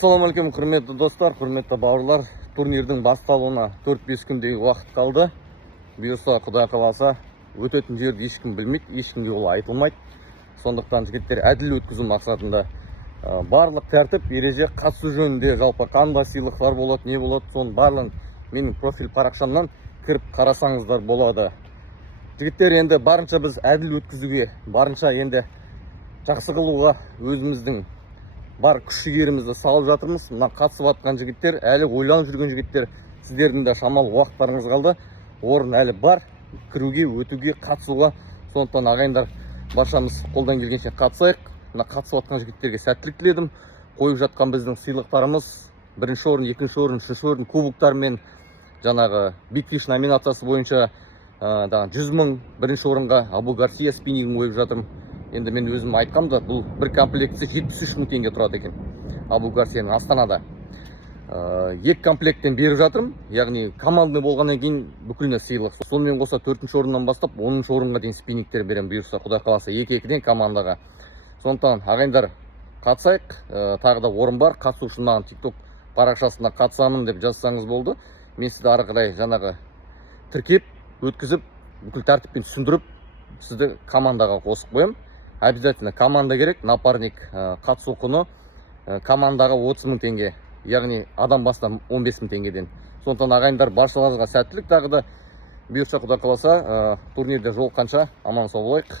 Ассалаумағалейкум, құрметті достар, құрметті бауырлар. Турнирдің басталуына 4-5 күндей уақыт қалды. Бұйырса, Құдай қаласа, өтетін жерді ешкім білмейді, ешкімге ол айтылмайды. Сондықтан жігіттер әділ өткізу мақсатында барлық тәртіп, ереже, қатысу жөнінде жалпы қандай сыйлықтар болады, не болады, соның барлығын менің профиль парақшамнан кіріп қарасаңыздар болады. Жігіттер, енді барынша біз әділ өткізуге, барынша енді жақсы қылуға өзіміздің бар күш-жігерімізді салып жатырмыз. Мына қатысып жатқан жігіттер, әлі ойланып жүрген жігіттер, сіздердің де шамалы уақыттарыңыз қалды. Орын әлі бар, кіруге, өтуге, қатысуға. Сондықтан ағайындар, баршамыз қолдан келгенше қатысайық. Мына қатысып жатқан жігіттерге сәттілік тіледім. Қойып жатқан біздің сыйлықтарымыз 1-ші орын, 2-ші орын, 3-ші орын кубоктар мен жаңағы Big Fish номинациясы бойынша 100 мың 1-ші орынға Абу Гарсия спиннингін қойып жатырмын. Енді мен өзім айтқамда, бұл бір комплектісі 73 мың теңге тұрады екен. Абу Гарсияның Астанада. 2 комплекттен беріп жатырмын. Яғни командный болғаннан кейін бүкіліне сыйлық. Сонымен қоса 4-ші орыннан бастап 10-ші орынға дейін спиннингтер берем, бұйырса Құдай қаласа 2-2-ден командаға. Сондықтан ағайындар қатысайық. Тағы да орын бар. Қатысу үшін маған TikTok парақшасына қатысамын деп жазсаңыз болды. Мен сізді ары қарай жаңағы тіркеп, өткізіп, бүкіл тәртіппен түсіндіріп, сізді командаға қосып қоям. Обязательно команда керек, напарник. Қатысу құны командаға 30 мың теңге, яғни адам басына 15 мың теңгеден. Сондықтан ағайындар, баршаларыңызға сәттілік. Тағы да бұйырса Құдай қаласа турнирде жолыққанша аман сау болайық.